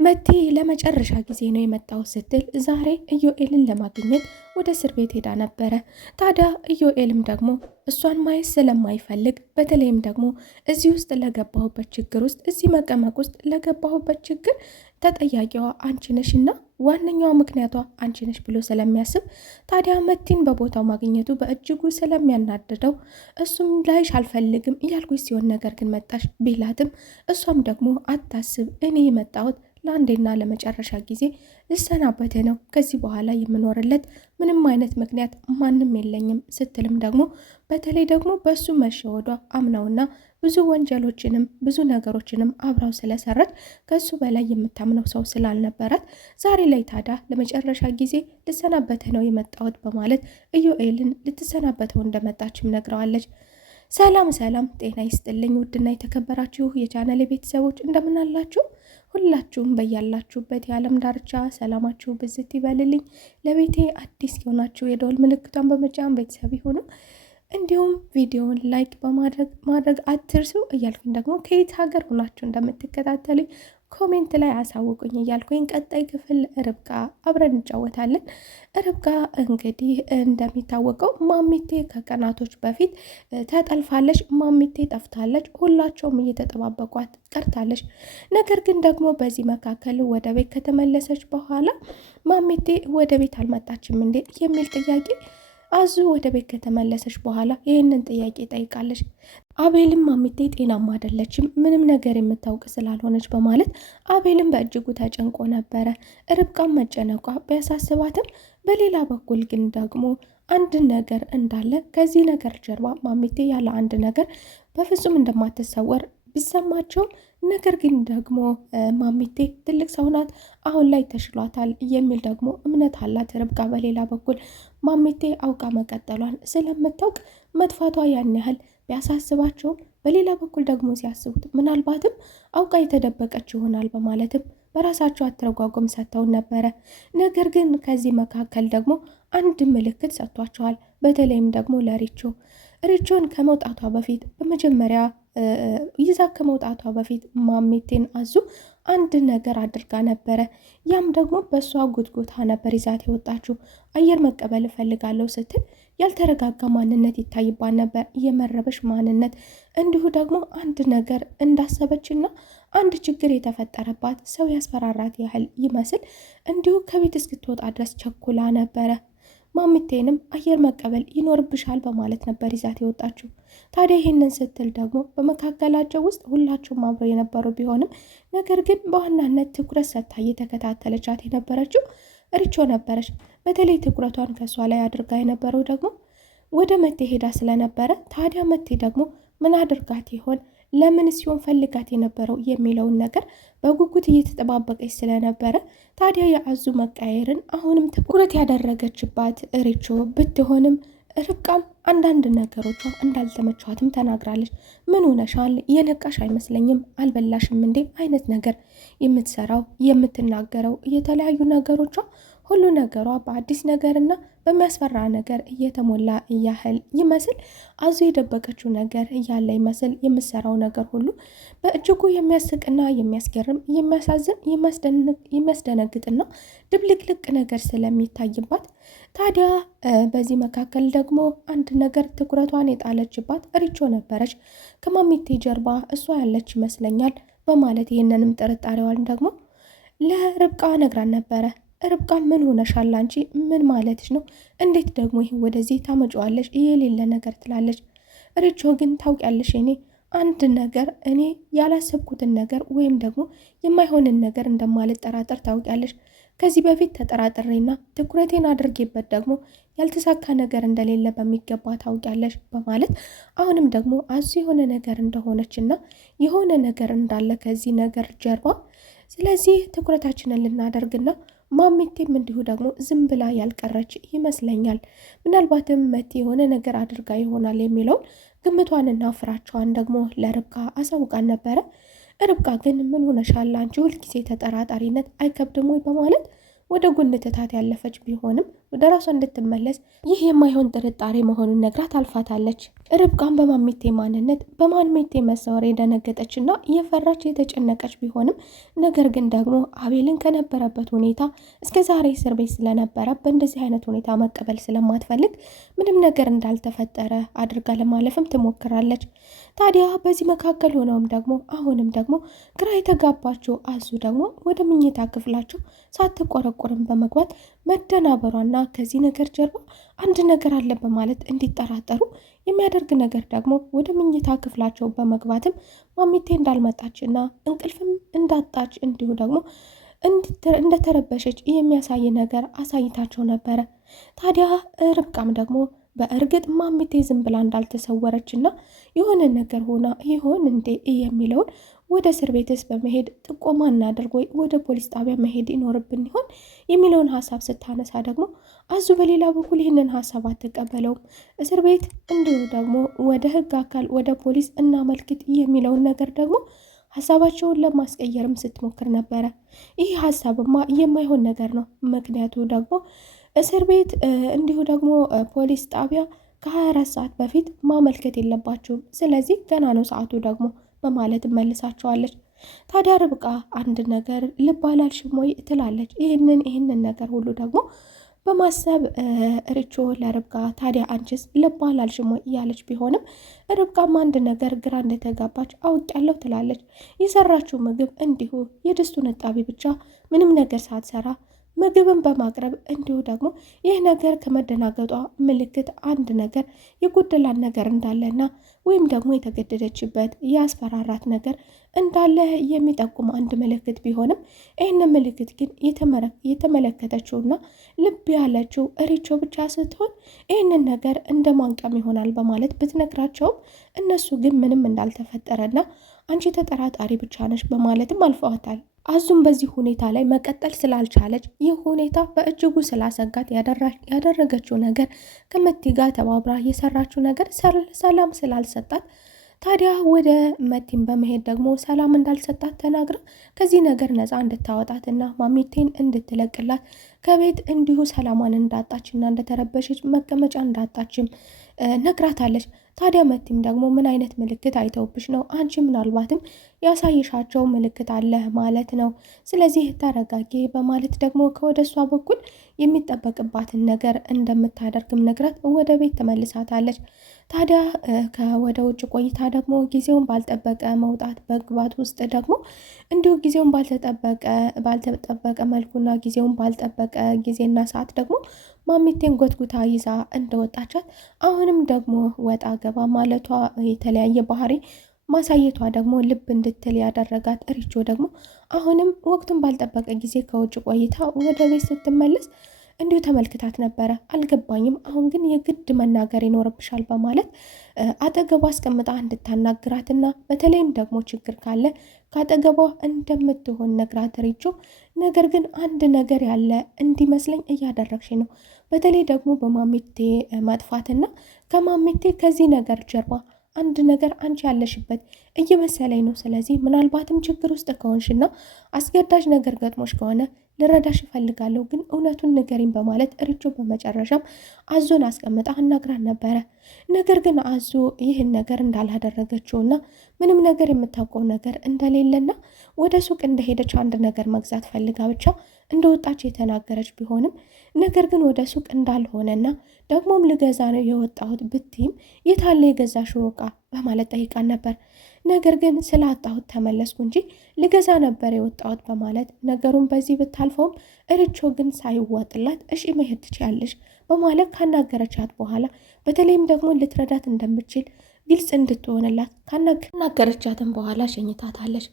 መቲ ለመጨረሻ ጊዜ ነው የመጣው ስትል ዛሬ ኢዮኤልን ለማግኘት ወደ እስር ቤት ሄዳ ነበረ። ታዲያ ኢዮኤልም ደግሞ እሷን ማየት ስለማይፈልግ በተለይም ደግሞ እዚህ ውስጥ ለገባሁበት ችግር ውስጥ እዚህ መቀመቅ ውስጥ ለገባሁበት ችግር ተጠያቂዋ አንቺ ነሽ እና ዋነኛዋ ምክንያቷ አንቺ ነሽ ብሎ ስለሚያስብ ታዲያ መቲን በቦታው ማግኘቱ በእጅጉ ስለሚያናድደው እሱም ላይሽ አልፈልግም እያልኩሽ ሲሆን ነገር ግን መጣሽ ቢላትም እሷም ደግሞ አታስብ እኔ የመጣሁት ለአንዴና ለመጨረሻ ጊዜ ልሰናበት ነው። ከዚህ በኋላ የምኖርለት ምንም አይነት ምክንያት ማንም የለኝም ስትልም ደግሞ በተለይ ደግሞ በሱ መሸወዷ አምነውና ብዙ ወንጀሎችንም ብዙ ነገሮችንም አብራው ስለሰራች ከሱ በላይ የምታምነው ሰው ስላልነበራት ዛሬ ላይ ታዲያ ለመጨረሻ ጊዜ ልሰናበት ነው የመጣሁት በማለት ኢዮኤልን ልትሰናበተው እንደመጣችም ነግረዋለች። ሰላም ጤና ይስጥልኝ ውድና የተከበራችሁ የቻናሌ ቤተሰቦች እንደምን አላችሁ? ሁላችሁም በያላችሁበት የዓለም ዳርቻ ሰላማችሁ ብዝት ይበልልኝ። ለቤቴ አዲስ የሆናችሁ የደወል ምልክቷን በመጫን ቤተሰብ ይሁኑ። እንዲሁም ቪዲዮውን ላይክ በማድረግ አትርሱ እያልኩኝ ደግሞ ከየት ሀገር ሆናችሁ እንደምትከታተሉኝ ኮሜንት ላይ አሳውቁኝ እያልኩኝ ቀጣይ ክፍል ርብቃ አብረን እንጫወታለን። ርብቃ እንግዲህ እንደሚታወቀው ማሚቴ ከቀናቶች በፊት ተጠልፋለች። ማሚቴ ጠፍታለች። ሁላቸውም እየተጠባበቋት ቀርታለች። ነገር ግን ደግሞ በዚህ መካከል ወደ ቤት ከተመለሰች በኋላ ማሚቴ ወደ ቤት አልመጣችም እንዴ የሚል ጥያቄ አዙ ወደ ቤት ከተመለሰች በኋላ ይህንን ጥያቄ ጠይቃለች። አቤልም ማሚቴ ጤናማ አይደለችም ምንም ነገር የምታውቅ ስላልሆነች በማለት አቤልም በእጅጉ ተጨንቆ ነበረ። ርብቃም መጨነቋ ቢያሳስባትም በሌላ በኩል ግን ደግሞ አንድ ነገር እንዳለ ከዚህ ነገር ጀርባ ማሚቴ ያለ አንድ ነገር በፍጹም እንደማትሰወር ቢሰማቸውም ነገር ግን ደግሞ ማሚቴ ትልቅ ሰው ናት፣ አሁን ላይ ተሽሏታል የሚል ደግሞ እምነት አላት ርብቃ። በሌላ በኩል ማሚቴ አውቃ መቀጠሏን ስለምታውቅ መጥፋቷ ያን ያህል ቢያሳስባቸውም በሌላ በኩል ደግሞ ሲያስቡት ምናልባትም አውቃ የተደበቀች ይሆናል በማለትም በራሳቸው አተረጓጎም ሰጥተውን ነበረ። ነገር ግን ከዚህ መካከል ደግሞ አንድ ምልክት ሰጥቷቸዋል። በተለይም ደግሞ ሪቾን ከመውጣቷ በፊት በመጀመሪያ ይዛ ከመውጣቷ በፊት ማሚቴን አዙ አንድ ነገር አድርጋ ነበረ። ያም ደግሞ በእሷ ጉትጉታ ነበር ይዛት የወጣችው። አየር መቀበል እፈልጋለሁ ስትል ያልተረጋጋ ማንነት ይታይባን ነበር፣ የመረበሽ ማንነት። እንዲሁ ደግሞ አንድ ነገር እንዳሰበችና አንድ ችግር የተፈጠረባት ሰው ያስፈራራት ያህል ይመስል እንዲሁ ከቤት እስክትወጣ ድረስ ቸኩላ ነበረ። ማሚቴንም አየር መቀበል ይኖርብሻል በማለት ነበር ይዛት የወጣችው። ታዲያ ይህንን ስትል ደግሞ በመካከላቸው ውስጥ ሁላቸውም አብረው የነበሩ ቢሆንም ነገር ግን በዋናነት ትኩረት ሰጥታ እየተከታተለቻት የነበረችው ሪቾ ነበረች። በተለይ ትኩረቷን ከሷ ላይ አድርጋ የነበረው ደግሞ ወደ መቴ ሄዳ ስለነበረ ታዲያ መቴ ደግሞ ምን አድርጋት ይሆን ለምን ሲሆን ፈልጋት የነበረው የሚለውን ነገር በጉጉት እየተጠባበቀች ስለነበረ ታዲያ የአዙ መቃየርን አሁንም ትኩረት ያደረገችባት ሪቾ ብትሆንም ርብቃም አንዳንድ ነገሮቿ እንዳልተመቿትም ተናግራለች። ምን ሆነሻል? የነቃሽ አይመስለኝም፣ አልበላሽም እንዴ አይነት ነገር የምትሰራው የምትናገረው የተለያዩ ነገሮቿ ሁሉ ነገሯ በአዲስ ነገርና በሚያስፈራ ነገር እየተሞላ እያህል ይመስል አዙ የደበቀችው ነገር እያለ ይመስል የምትሰራው ነገር ሁሉ በእጅጉ የሚያስቅና የሚያስገርም የሚያሳዝን የሚያስደነግጥና ድብልቅልቅ ነገር ስለሚታይባት ታዲያ በዚህ መካከል ደግሞ አንድ ነገር ትኩረቷን የጣለችባት ሪቾ ነበረች። ከማሚቴ ጀርባ እሷ ያለች ይመስለኛል በማለት ይህንንም ጥርጣሬዋን ደግሞ ለርብቃ ነግራን ነበረ። ርብቃ ምን ሆነሻል አንቺ? ምን ማለትሽ ነው? እንዴት ደግሞ ይህ ወደዚህ ታመጪዋለሽ? የሌለ ነገር ትላለች። ሪቾ ግን ታውቂያለሽ አንድ ነገር እኔ ያላሰብኩትን ነገር ወይም ደግሞ የማይሆንን ነገር እንደማልጠራጠር ታውቂያለሽ። ከዚህ በፊት ተጠራጥሬና ትኩረቴን አድርጌበት ደግሞ ያልተሳካ ነገር እንደሌለ በሚገባ ታውቂያለሽ በማለት አሁንም ደግሞ አዙ የሆነ ነገር እንደሆነችና የሆነ ነገር እንዳለ ከዚህ ነገር ጀርባ ስለዚህ ትኩረታችንን ልናደርግና ማሚቴም እንዲሁ ደግሞ ዝም ብላ ያልቀረች ይመስለኛል። ምናልባትም መቴ የሆነ ነገር አድርጋ ይሆናል የሚለውን ግምቷንና ፍራቿን ደግሞ ለርብቃ አሳውቃን ነበረ። ርብቃ ግን ምን ሆነሻል አንቺ? ሁልጊዜ ተጠራጣሪነት አይከብድም ወይ በማለት ወደ ጎን ትታት ያለፈች ቢሆንም ወደ ራሷ እንድትመለስ ይህ የማይሆን ጥርጣሬ መሆኑን ነግራት አልፋታለች። ርብቃን በማሚቴ ማንነት በማሚቴ መሰወር የደነገጠችና የፈራች የተጨነቀች ቢሆንም ነገር ግን ደግሞ አቤልን ከነበረበት ሁኔታ እስከ ዛሬ እስር ቤት ስለነበረ በእንደዚህ አይነት ሁኔታ መቀበል ስለማትፈልግ ምንም ነገር እንዳልተፈጠረ አድርጋ ለማለፍም ትሞክራለች። ታዲያ በዚህ መካከል ሆነውም ደግሞ አሁንም ደግሞ ግራ የተጋባቸው አዙ ደግሞ ወደ ምኝታ ክፍላቸው ሳትቆረቆርም በመግባት መደናበሯና ከዚህ ነገር ጀርባ አንድ ነገር አለ በማለት እንዲጠራጠሩ የሚያደርግ ነገር ደግሞ ወደ ምኝታ ክፍላቸው በመግባትም ማሚቴ እንዳልመጣችና እንቅልፍም እንዳጣች እንዲሁ ደግሞ እንደተረበሸች የሚያሳይ ነገር አሳይታቸው ነበረ። ታዲያ ርብቃም ደግሞ በእርግጥ ማሚቴ ዝም ብላ እንዳልተሰወረችና የሆነ ነገር ሆና ይሆን እንዴ የሚለውን ወደ እስር ቤትስ በመሄድ ጥቆማ እናደርግ ወይ ወደ ፖሊስ ጣቢያ መሄድ ይኖርብን ይሆን የሚለውን ሀሳብ ስታነሳ ደግሞ አዙ በሌላ በኩል ይህንን ሀሳብ አትቀበለውም። እስር ቤት እንዲሁ ደግሞ ወደ ሕግ አካል ወደ ፖሊስ እናመልክት የሚለውን ነገር ደግሞ ሀሳባቸውን ለማስቀየርም ስትሞክር ነበረ። ይህ ሀሳብማ የማይሆን ነገር ነው። ምክንያቱ ደግሞ እስር ቤት እንዲሁ ደግሞ ፖሊስ ጣቢያ ከ24 ሰዓት በፊት ማመልከት የለባቸውም። ስለዚህ ገና ነው ሰዓቱ ደግሞ በማለት መልሳቸዋለች። ታዲያ ርብቃ አንድ ነገር ልብ አላልሽም ወይ ትላለች። ይህንን ነገር ሁሉ ደግሞ በማሰብ ርቾ ለርብቃ ታዲያ አንቺስ ልብ አላልሽም ወይ እያለች ቢሆንም ርብቃም አንድ ነገር ግራ እንደተጋባች አውቃለሁ ትላለች። የሰራችው ምግብ እንዲሁ የድስቱን እጣቢ ብቻ ምንም ነገር ሳትሰራ ምግብን በማቅረብ እንዲሁ ደግሞ ይህ ነገር ከመደናገጧ ምልክት አንድ ነገር የጎደላን ነገር እንዳለና ወይም ደግሞ የተገደደችበት ያስፈራራት ነገር እንዳለ የሚጠቁም አንድ ምልክት ቢሆንም ይህን ምልክት ግን የተመለከተችውና ልብ ያለችው ሪቾ ብቻ ስትሆን ይህንን ነገር እንደ ማንቀም ይሆናል በማለት ብትነግራቸውም እነሱ ግን ምንም እንዳልተፈጠረና አንቺ ተጠራጣሪ ብቻ ነሽ በማለትም አልፈዋታል። አዙም በዚህ ሁኔታ ላይ መቀጠል ስላልቻለች ይህ ሁኔታ በእጅጉ ስላሰጋት ያደረገችው ነገር ከመቲ ጋር ተባብራ የሰራችው ነገር ሰላም ስላልሰጣት ታዲያ ወደ መቲም በመሄድ ደግሞ ሰላም እንዳልሰጣት ተናግራ ከዚህ ነገር ነፃ እንድታወጣትና ማሚቴን እንድትለቅላት ከቤት እንዲሁ ሰላሟን እንዳጣችና እንደተረበሸች መቀመጫ እንዳጣችም ነግራታለች። ታዲያ መቲም ደግሞ ምን አይነት ምልክት አይተውብሽ ነው? አንቺ ምናልባትም ያሳይሻቸው ምልክት አለ ማለት ነው። ስለዚህ ተረጋጊ በማለት ደግሞ ከወደ እሷ በኩል የሚጠበቅባትን ነገር እንደምታደርግም ነግራት ወደ ቤት ተመልሳታለች። ታዲያ ከወደ ውጭ ቆይታ ደግሞ ጊዜውን ባልጠበቀ መውጣት በግባት ውስጥ ደግሞ እንዲሁ ጊዜውን ባልተጠበቀ መልኩና ጊዜውን ባልጠበቀ ጊዜና ሰዓት ደግሞ ማሚቴን ጎትጉታ ይዛ እንደወጣቻት አሁንም ደግሞ ወጣ ገባ ማለቷ የተለያየ ባህሪ ማሳየቷ ደግሞ ልብ እንድትል ያደረጋት ሪቾ ደግሞ አሁንም ወቅቱን ባልጠበቀ ጊዜ ከውጭ ቆይታ ወደ ቤት ስትመለስ እንዲሁ ተመልክታት ነበረ። አልገባኝም፣ አሁን ግን የግድ መናገር ይኖርብሻል በማለት አጠገቧ አስቀምጣ እንድታናግራትና በተለይም ደግሞ ችግር ካለ ከአጠገቧ እንደምትሆን ነግራት ሪቾ፣ ነገር ግን አንድ ነገር ያለ እንዲመስለኝ እያደረግሽ ነው፣ በተለይ ደግሞ በማሚቴ መጥፋትና ከማሚቴ ከዚህ ነገር ጀርባ አንድ ነገር አንቺ ያለሽበት እየመሰለኝ ነው። ስለዚህ ምናልባትም ችግር ውስጥ ከሆንሽና አስገዳጅ ነገር ገጥሞሽ ከሆነ ልረዳሽ እፈልጋለሁ፣ ግን እውነቱን ንገሪኝ በማለት ሪቾ በመጨረሻም አዞን አስቀምጣ አናግራን ነበረ። ነገር ግን አዞ ይህን ነገር እንዳላደረገችውና ምንም ነገር የምታውቀው ነገር እንደሌለና ወደ ሱቅ እንደሄደች አንድ ነገር መግዛት ፈልጋ ብቻ እንደወጣች የተናገረች ቢሆንም ነገር ግን ወደ ሱቅ እንዳልሆነና ደግሞም ልገዛ ነው የወጣሁት ብትይም የታለ የገዛሽው ዕቃ በማለት ጠይቃን ነበር። ነገር ግን ስላጣሁት ተመለስኩ እንጂ ልገዛ ነበር የወጣሁት በማለት ነገሩን በዚህ ብታልፈውም ርቾ ግን ሳይዋጥላት እሺ መሄድ ትችያለሽ በማለት ካናገረቻት በኋላ በተለይም ደግሞ ልትረዳት እንደምችል ግልጽ እንድትሆንላት ካናገረቻትን በኋላ ሸኝታታለች።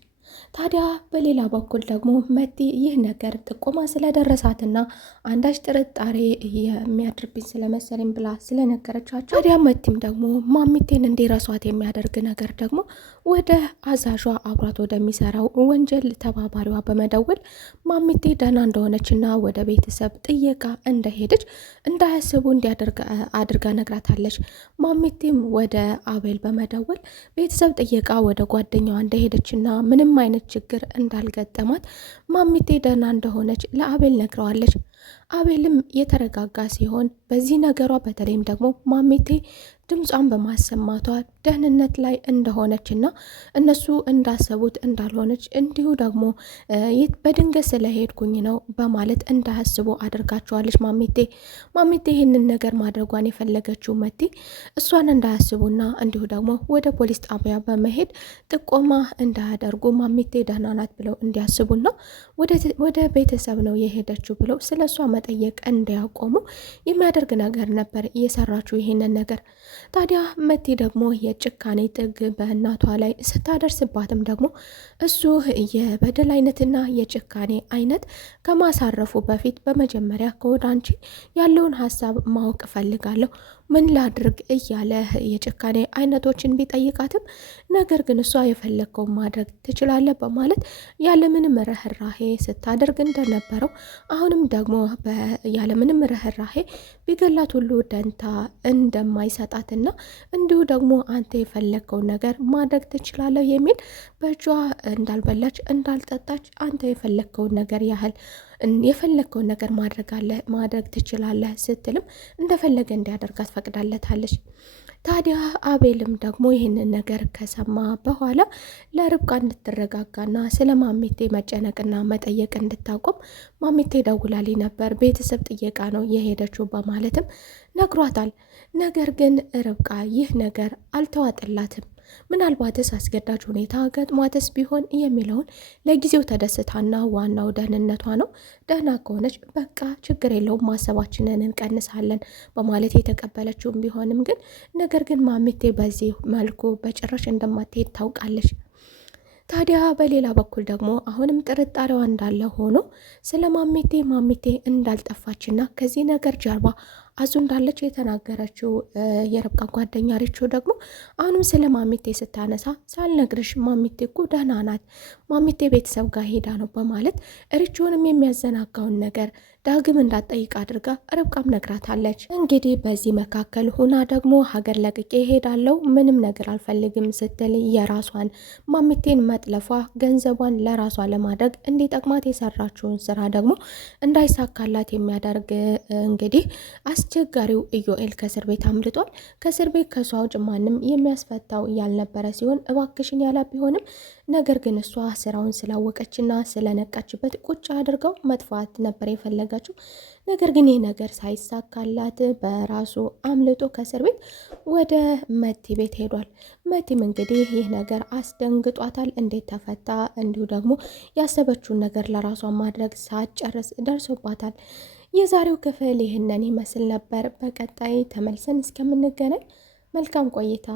ታዲያ በሌላ በኩል ደግሞ መቲ ይህ ነገር ጥቆማ ስለደረሳትና አንዳች ጥርጣሬ የሚያድርብኝ ስለመሰለኝ ብላ ስለነገረቻቸው ታዲያ መቲም ደግሞ ማሚቴን እንዲረሷት የሚያደርግ ነገር ደግሞ ወደ አዛዧ አብሯት ወደሚሰራው ወንጀል ተባባሪዋ በመደወል ማሚቴ ደህና እንደሆነችና ወደ ቤተሰብ ጥየቃ እንደሄደች እንዳያስቡ እንዲያደርግ አድርጋ ነግራታለች። ማሚቴም ወደ አቤል በመደወል ቤተሰብ ጥየቃ ወደ ጓደኛዋ እንደሄደችና ምንም አይነት ችግር እንዳልገጠማት ማሚቴ ደህና እንደሆነች ለአቤል ነግረዋለች። አቤልም የተረጋጋ ሲሆን በዚህ ነገሯ በተለይም ደግሞ ማሜቴ ድምጿን በማሰማቷ ደህንነት ላይ እንደሆነች እና እነሱ እንዳሰቡት እንዳልሆነች እንዲሁ ደግሞ በድንገት ስለሄድኩኝ ነው በማለት እንዳያስቡ አድርጋቸዋለች። ማሜቴ ይህንን ነገር ማድረጓን የፈለገችው መቲ እሷን እንዳያስቡና እንዲሁ ደግሞ ወደ ፖሊስ ጣቢያ በመሄድ ጥቆማ እንዳያደርጉ ማሜቴ ደህና ናት ብለው እንዲያስቡና ወደ ቤተሰብ ነው የሄደችው ብለው ስለ እሷ መጠየቅ እንዲያቆሙ የሚያደርግ ነገር ነበር እየሰራችው ይሄንን ነገር። ታዲያ መቲ ደግሞ የጭካኔ ጥግ በእናቷ ላይ ስታደርስባትም ደግሞ እሱ የበደል አይነትና የጭካኔ አይነት ከማሳረፉ በፊት በመጀመሪያ ከወደ አንቺ ያለውን ሀሳብ ማወቅ እፈልጋለሁ፣ ምን ላድርግ እያለ የጭካኔ አይነቶችን ቢጠይቃትም ነገር ግን እሷ የፈለግከውን ማድረግ ትችላለህ በማለት ያለምንም ርህራሄ ስታደርግ እንደነበረው አሁንም ደግሞ ያለምንም ርህራሄ ቢገላት ሁሉ ደንታ እንደማይሰጣትና እንዲሁ ደግሞ አንተ የፈለግከውን ነገር ማድረግ ትችላለህ የሚል በእጇ እንዳልበላች እንዳልጠጣች አንተ የፈለግከውን ነገር ያህል የፈለግከውን ነገር ማድረግ ትችላለህ ስትልም እንደፈለገ እንዲያደርጋት ፈቅዳለታለች። ታዲያ አቤልም ደግሞ ይህንን ነገር ከሰማ በኋላ ለርብቃ እንድትረጋጋና ስለ ማሜቴ መጨነቅና መጠየቅ እንድታቆም ማሜቴ ደውላልኝ ነበር፣ ቤተሰብ ጥየቃ ነው የሄደችው በማለትም ነግሯታል። ነገር ግን ርብቃ ይህ ነገር አልተዋጠላትም። ምናልባትስ አስገዳጅ ሁኔታ ገጥሟትስ ቢሆን የሚለውን ለጊዜው ተደስታና ዋናው ደህንነቷ ነው፣ ደህና ከሆነች በቃ ችግር የለውም ማሰባችንን እንቀንሳለን በማለት የተቀበለችውም ቢሆንም ግን ነገር ግን ማሜቴ በዚህ መልኩ በጭራሽ እንደማትሄድ ታውቃለች። ታዲያ በሌላ በኩል ደግሞ አሁንም ጥርጣሬዋ እንዳለ ሆኖ ስለ ማሜቴ እንዳልጠፋችና ከዚህ ነገር ጀርባ አዙ እንዳለች የተናገረችው የርብቃ ጓደኛ ሪቾ ደግሞ አሁንም ስለ ማሜቴ ስታነሳ ሳልነግርሽ ማሜቴ እኮ ደህና ናት፣ ማሜቴ ቤተሰብ ጋር ሄዳ ነው በማለት ሪቾንም የሚያዘናጋውን ነገር ዳግም እንዳትጠይቅ አድርጋ ርብቃም ነግራታለች። እንግዲህ በዚህ መካከል ሁና ደግሞ ሀገር ለቅቄ ሄዳለው ምንም ነገር አልፈልግም ስትል የራሷን ማሜቴን መጥለፏ ገንዘቧን ለራሷ ለማድረግ እንዲጠቅማት የሰራችውን ስራ ደግሞ እንዳይሳካላት የሚያደርግ እንግዲህ አስቸጋሪው ኢዮኤል ከእስር ቤት አምልጧል። ከእስር ቤት ከሷ ውጭ ማንም የሚያስፈታው ያልነበረ ሲሆን እባክሽን ያላ ቢሆንም ነገር ግን እሷ ስራውን ስላወቀችና ስለነቃችበት ቁጭ አድርገው መጥፋት ነበር የፈለገችው። ነገር ግን ይህ ነገር ሳይሳካላት በራሱ አምልጦ ከእስር ቤት ወደ መቲ ቤት ሄዷል። መቲም እንግዲህ ይህ ነገር አስደንግጧታል። እንዴት ተፈታ፣ እንዲሁ ደግሞ ያሰበችውን ነገር ለራሷ ማድረግ ሳትጨርስ ደርሶባታል። የዛሬው ክፍል ይህንን ይመስል ነበር። በቀጣይ ተመልሰን እስከምንገናኝ መልካም ቆይታ